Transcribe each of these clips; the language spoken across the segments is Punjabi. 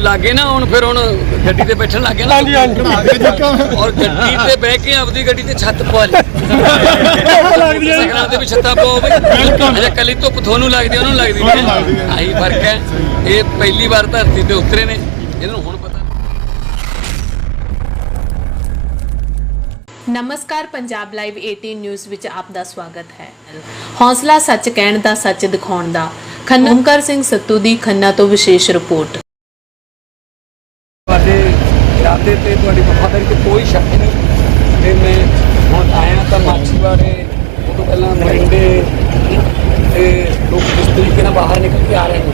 ਲੱਗੇ ਨਾ ਹੁਣ ਫਿਰ ਹੁਣ ਗੱਡੀ ਤੇ ਬੈਠਣ ਲੱਗੇ ਨਾ। ਹਾਂਜੀ ਹਾਂਜੀ। ਔਰ ਗੱਡੀ ਤੇ ਬਹਿ ਕੇ ਆਪਦੀ ਗੱਡੀ ਤੇ ਛੱਤ ਪਵਾ ਲਈ। ਲੱਗਦੀ ਹੈ ਸਗਰਾਂ ਦੇ ਵੀ ਛੱਤਾਂ ਪਾਓ ਬਈ ਅਜਾ ਕੱਲੀ ਧੁੱਪ ਤੁਹਾਨੂੰ ਲੱਗਦੀ ਉਹਨੂੰ ਲੱਗਦੀ ਨਹੀਂ। ਆਹੀ ਫ਼ਰਕ ਹੈ। ਇਹ ਪਹਿਲੀ ਵਾਰ ਧਰਤੀ ਤੇ ਉਤਰੇ ਨੇ। ਇਹਨਾਂ ਨੂੰ ਹੁਣ ਪਤਾ। ਨਮਸਕਾਰ ਪੰਜਾਬ ਲਾਈਵ 18 ਨਿਊਜ਼ ਵਿੱਚ ਆਪ ਦਾ ਸਵਾਗਤ ਹੈ। ਹੌਸਲਾ ਸੱਚ ਕਹਿਣ ਦਾ ਸੱਚ ਦਿਖਾਉਣ ਦਾ। ਖੰਨਾ ਓਮਕਾਰ ਸਿੰਘ ਸੱਤੂ ਦੀ ਖੰਨਾ ਤੋਂ ਵਿਸ਼ੇਸ਼ ਰਿਪੋਰਟ। ਇਰਾਦੇ ਤੇ ਤੁਹਾਡੀ ਵਫਾਦਾਰੀ ਤੇ ਕੋਈ ਸ਼ੱਕ ਨਹੀਂ। ਤੇ ਮੈਂ ਹੁਣ ਆਇਆ ਤਾਂ ਮਾਛੀਵਾੜੇ ਉਹ ਤੋਂ ਪਹਿਲਾਂ ਮਰਿੰਡੇ ਤੇ ਲੋਕ ਇਸ ਤਰੀਕੇ ਨਾਲ ਬਾਹਰ ਨਿਕਲ ਕੇ ਆ ਰਹੇ ਨੇ।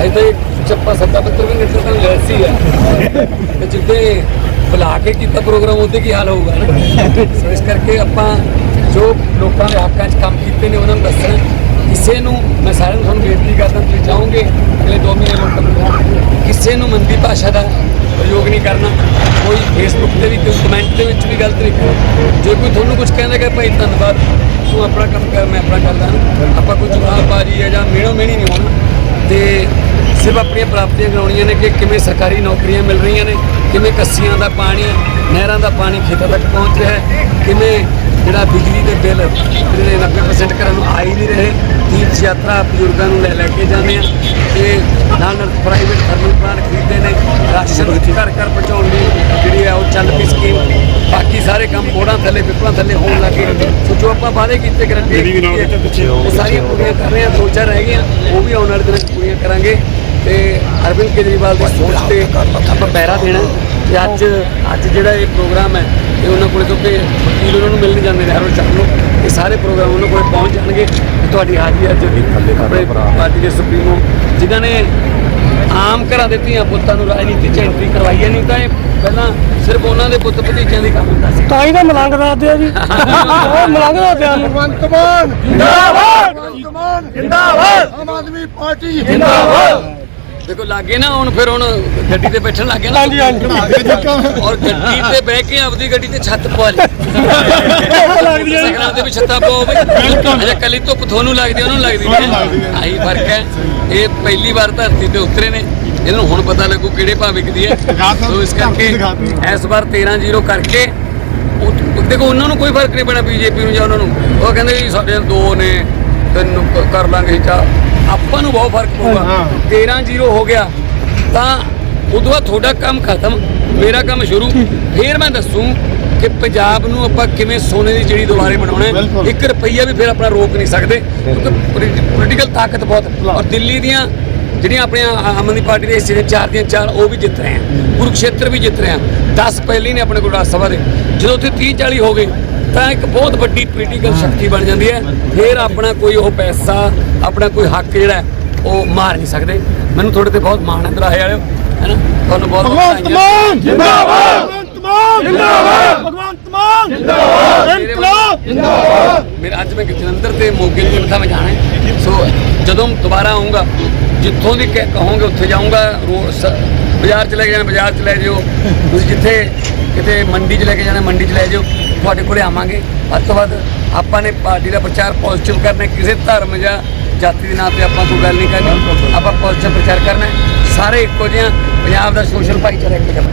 ਅਜੇ ਤਾਂ ਚੱਪਾ ਸੱਦਾ ਪੱਤਰ ਵੀ ਨਿਕਲ ਤਾਂ ਲੈਸੀ ਹੈ ਤੇ ਜਿੱਦੇ ਬੁਲਾ ਕੇ ਕੀਤਾ ਪ੍ਰੋਗਰਾਮ, ਉਹਦੇ ਕੀ ਹਾਲ ਹੋਊਗਾ ਨਾ? ਸੋ ਇਸ ਕਰਕੇ ਆਪਾਂ ਜੋ ਲੋਕਾਂ ਦੇ ਹੱਕਾਂ 'ਚ ਕੰਮ ਕੀਤੇ ਨੇ, ਉਹਨਾਂ ਨੂੰ ਦੱਸਣਾ। ਕਿਸੇ ਨੂੰ ਮੈਂ ਸਾਰਿਆਂ ਨੂੰ ਤੁਹਾਨੂੰ ਬੇਨਤੀ ਕਰਦਾ, ਤੁਸੀਂ ਚਾਹੋਗੇ ਅਗਲੇ 2 ਮਹੀਨੇ ਲੋਕਾਂ ਨੂੰ ਕਿਸੇ ਨੂੰ ਮੰਦੀ ਭਾਸ਼ਾ ਦਾ ਪ੍ਰਯੋਗ ਨਹੀਂ ਕਰਨਾ। ਕੋਈ ਫੇਸਬੁੱਕ ਤੇ ਵੀ, ਕੋਈ ਕਮੈਂਟ ਦੇ ਵਿੱਚ ਵੀ ਗਲਤ ਨਹੀਂ ਕਰਨਾ। ਜੇ ਕੋਈ ਤੁਹਾਨੂੰ ਕੁਝ ਕਹਿੰਦਾ ਕਿ ਭਾਈ ਧੰਨਵਾਦ, ਤੂੰ ਆਪਣਾ ਕੰਮ ਕਰ, ਮੈਂ ਆਪਣਾ ਕਰਦਾ ਆਪਾਂ ਕੋਈ ਜਵਾਬਬਾਰੀ ਹੈ ਜਾਂ ਮੇਣੋ ਮੇਣੀ ਨਹੀਂ ਹੋਣਾ। ਤੇ ਸਿਰਫ ਆਪਣੀਆਂ ਪ੍ਰਾਪਤੀਆਂ ਕਰਾਉਣੀਆਂ ਨੇ ਕਿ ਕਿਵੇਂ ਸਰਕਾਰੀ ਨੌਕਰੀਆਂ ਮਿਲ ਰਹੀਆਂ ਨੇ, ਕਿਵੇਂ ਕੱਸੀਆਂ ਦਾ ਪਾਣੀ, ਨਹਿਰਾਂ ਦਾ ਪਾਣੀ ਖੇਤਾਂ ਤੱਕ ਪਹੁੰਚ ਰਿਹਾ ਹੈ, ਕਿਵੇਂ ਜਿਹੜਾ ਬਿਜਲੀ ਦੇ ਬਿੱਲ ਜਿਹੜੇ 90% ਘਰਾਂ ਨੂੰ ਆ ਹੀ ਨਹੀਂ ਰਹੇ ਤੀਰਥ ਯਾਤਰਾ ਬਜ਼ੁਰਗਾਂ ਨੂੰ ਲੈ ਲੈ ਕੇ ਜਾਂਦੇ ਆ ਤੇ ਨਾਲ ਨਾਲ ਪ੍ਰਾਈਵੇਟ ਥਰਮਲ ਪਲਾਂਟ ਖਰੀਦਦੇ ਨੇ ਰਾਸ਼ਨ ਘਰ ਘਰ ਪਹੁੰਚਾਉਣ ਦੀ ਜਿਹੜੀ ਹੈ ਉਹ ਚੱਲ ਪਈ ਸਕੀਮ ਬਾਕੀ ਸਾਰੇ ਕੰਮ ਮੋੜਾਂ ਥੱਲੇ ਪਿੱਪਲਾਂ ਥੱਲੇ ਹੋਣ ਲੱਗੇ ਸੋ ਜੋ ਆਪਾਂ ਵਾਅਦੇ ਕੀਤੇ ਗਰੰਟੀ ਸਾਰੀਆਂ ਪੂਰੀਆਂ ਕਰ ਰਹੇ ਆ ਦੋ ਚਾਰ ਰਹਿ ਗਈਆਂ ਉਹ ਵੀ ਆਉਣ ਵਾਲੇ ਦਿਨਾਂ ਪੂਰੀਆਂ ਕਰਾਂਗੇ। ਤੇ ਅਰਵਿੰਦ ਕੇਜਰੀਵਾਲ ਦੀ ਸੋਚ ਤੇ ਆਪਾਂ ਪਹਿਰਾ ਦੇਣਾ ਤੇ ਅੱਜ ਅੱਜ ਜਿਹੜਾ ਇਹ ਪ੍ਰੋਗਰਾਮ ਹੈ ਇਹ ਉਹਨਾਂ ਕੋਲੇ ਕਿਉਂਕਿ ਵਕੀਲ ਉਹਨਾਂ ਨੂੰ ਮਿਲਣ ਜਾਂਦੇ ਨੇ ਹਰ ਰੋਜ਼ ਸ਼ਾਮ ਨੂੰ ਇਹ ਸਾਰੇ ਪ੍ਰੋਗਰਾਮ ਉਹਨਾਂ ਕੋਲੇ ਪਹੁੰਚ ਜਾਣਗੇ। ਤੇ ਤੁਹਾਡੀ ਹਾਜ਼ਰੀ ਅੱਜ ਦੀ ਆਪਣੇ ਪਾਰਟੀ ਦੇ ਸੁਪਰੀਮੋ ਜਿਨ੍ਹਾਂ ਨੇ ਆਮ ਘਰਾਂ ਦੇ ਧੀਆਂ ਪੁੱਤਾਂ ਨੂੰ ਰਾਜਨੀਤੀ ਚ ਐਂਟਰੀ ਕਰਵਾਈ ਹੈ। ਨਹੀਂ ਤਾਂ ਇਹ ਪਹਿਲਾਂ ਸਿਰਫ ਉਹਨਾਂ ਦੇ ਪੁੱਤ ਭਤੀਜਿਆਂ ਦੀ ਕੰਮ ਹੁੰਦਾ ਸੀ। ਤਾਂ ਹੀ ਤਾਂ ਮਲੰਗ ਦੱਸਦੇ ਆ ਜੀ। ਉਹ ਮਲੰਗ ਦੱਸਦੇ ਆ। ਭਗਵੰਤ ਮਾਨ ਜਿੰਦਾਬਾਦ। ਭਗਵੰਤ ਮਾਨ ਜਿੰਦਾਬਾਦ। ਆਮ ਆਦਮੀ ਪਾਰਟੀ ਜਿੰਦਾਬਾਦ। ਦੇਖੋ ਲੱਗੇ ਨਾ ਹੁਣ ਫਿਰ ਹੁਣ ਗੱਡੀ ਤੇ ਬੈਠਣ ਲੱਗੇ ਨਾ। ਹਾਂਜੀ ਹਾਂਜੀ। ਔਰ ਗੱਡੀ ਤੇ ਬਹਿ ਕੇ ਆਪਦੀ ਗੱਡੀ ਤੇ ਛੱਤ ਪਵਾ ਲਈ। ਲੱਗਦੀ ਹੈ ਸਗਰਾਂ ਦੇ ਵੀ ਛੱਤਾਂ ਪਾਓ ਬਈ। ਅਜਾ ਕੱਲੀ ਧੁੱਪ ਤੁਹਾਨੂੰ ਲੱਗਦੀ ਉਹਨੂੰ ਲੱਗਦੀ ਨਹੀਂ। ਹੈ। ਆਹੀ ਫ਼ਰਕ ਹੈ। ਇਹ ਪਹਿਲੀ ਵਾਰ ਧਰਤੀ ਤੇ ਉਤਰੇ ਨੇ। ਇਹਨਾਂ ਨੂੰ ਹੁਣ ਪਤਾ ਲੱਗੂ ਕਿਹੜੇ ਭਾਅ ਵਿਕਦੀ ਹੈ। ਸੋ ਇਸ ਕਰਕੇ। ਇਸ ਵਾਰ 13 ਜ਼ੀਰੋ ਕਰਕੇ ਉਹ- ਦੇਖੋ ਉਹਨਾਂ ਨੂੰ ਕੋਈ ਫ਼ਰਕ ਨਹੀਂ ਪੈਣਾ ਬੀਜੇਪੀ ਨੂੰ ਜਾਂ ਉਹਨਾਂ ਨੂੰ। ਉਹ ਕਹਿੰਦੇ ਜੀ ਸਾਡੇ ਦੋ ਨੇ ਤਿੰਨ ਕਰ ਲਾਂਗੇ ਚਾ ਆਪਾਂ ਨੂੰ ਬਹੁਤ ਫ਼ਰਕ ਪਊਗਾ। ਹਾਂ। 13 ਜ਼ੀਰੋ ਹੋ ਗਿਆ ਤਾਂ ਉਦੋਂ ਬਾਅਦ ਤੁਹਾਡਾ ਕੰਮ ਖਤਮ ਮੇਰਾ ਕੰਮ ਸ਼ੁਰੂ। ਫਿਰ ਮੈਂ ਦੱਸੂ ਕਿ ਪੰਜਾਬ ਨੂੰ ਆਪਾਂ ਕਿਵੇਂ ਸੋਨੇ ਦੀ ਜਿਹੜੀ ਦੁਬਾਰੇ ਬਣਾਉਣਾ। 1 ਰੁਪਈਆ ਵੀ ਫਿਰ ਆਪਣਾ ਰੋਕ ਨਹੀਂ ਸਕਦੇ ਕਿਉਂਕਿ ਪੋਲੀਟੀਕਲ ਤਾਕਤ ਬਹੁਤ। ਔਰ ਦਿੱਲੀ ਦੀਆਂ ਜਿਹੜੀਆਂ ਆਪਣੀਆਂ ਆਮ ਆਦਮੀ ਪਾਰਟੀ ਦੇ ਹਿੱਸੇ ਦੇ ਚਾਰ ਦੀਆਂ ਚਾਰ ਉਹ ਵੀ ਜਿੱਤ ਰਹੇ ਆ। ਕੁਰੂਕਸ਼ੇਤਰ ਵੀ ਜਿੱਤ ਰਹੇ ਆ। 10 ਪਹਿਲੀ ਨੇ ਆਪਣੇ ਕੋਲ ਰਾਜ ਸਭਾ ਦੇ। ਜਦੋਂ ਉੱਥੇ 30 40 ਹੋ ਗਏ ਤਾਂ ਇੱਕ ਬਹੁਤ ਵੱਡੀ ਪੋਲੀਟੀਕਲ ਸ਼ਕਤੀ ਬਣ ਜਾਂਦੀ ਹੈ। ਫਿਰ ਆਪਣਾ ਕੋਈ ਉਹ ਪੈਸਾ ਆਪਣਾ ਕੋਈ ਹੱਕ ਜਿਹੜਾ ਹੈ, ਉਹ ਮਾਰ ਨਹੀਂ ਸਕਦੇ। ਮੈਨੂੰ ਤੁਹਾਡੇ ਤੇ ਬਹੁਤ ਮਾਣ ਹੈ ਦਰਾਹੇ ਵਾਲਿਓ। ਹੈਨਾ? ਤੁਹਾਨੂੰ ਬਹੁਤ ਭਗਵੰਤ। ਮਾਨ! ਜਿੰਦਾਬਾਦ! ਭਗਵੰਤ ਮਾਨ! ਜਿੰਦਾਬਾਦ! ਭਗਵੰਤ ਮਾਨ! ਜਿੰਦਾਬਾਦ! ਇਨਕਲਾਬ ਜਿੰਦਾਬਾਦ! ਮੇਰਾ ਅੱਜ ਮੈਂ ਜਲੰਧਰ ਤੇ ਮੋਗੇ ਤੇ ਮੱਥਾ ਮੈਂ ਜਾਣਾ ਹੈ। ਸੋ ਜਦੋਂ ਦੁਬਾਰਾ ਆਉਂਗਾ ਜਿੱਥੋਂ ਦੀ ਕਹਿ- ਕਹੋਗੇ ਉੱਥੇ ਜਾਊਂਗਾ। ਬਾਜ਼ਾਰ ਚ ਲੈ ਕੇ ਜਾਣਾ ਬਾਜ਼ਾਰ ਚ ਲੈ ਜਿਓ। ਤੁਸੀਂ ਜਿੱਥੇ ਕਿਤੇ ਮੰਡੀ ਚ ਲੈ ਕੇ ਜਾਣਾ ਮੰਡੀ ਚ ਲੈ ਜਿਓ। ਤੁਹਾਡੇ ਕੋਲੇ ਆਵਾਂਗੇ। ਵੱਧ ਤੋਂ ਵੱਧ ਆਪਾਂ ਨੇ ਪਾਰਟੀ ਦਾ ਪ੍ਰਚਾਰ ਪੋਜ਼ਿਟਿਵ ਕਰਨਾ ਕਿਸੇ ਧਰਮ ਜਾਂ ਜਾਤੀ ਦੇ ਨਾਂ ਤੇ ਆਪਾਂ ਕੋਈ ਗੱਲ ਨਹੀਂ ਕਰਨੀ। ਆਪਾਂ ਪੋਜ਼ਿਟਿਵ ਪ੍ਰਚਾਰ ਕਰਨਾ ਸਾਰੇ ਇੱਕੋ ਜਿਹਾ ਪੰਜਾਬ ਦਾ ਸੋਸ਼ਲ ਭਾਈਚਾਰਾ ਇੱਕ ਜਿਹਾ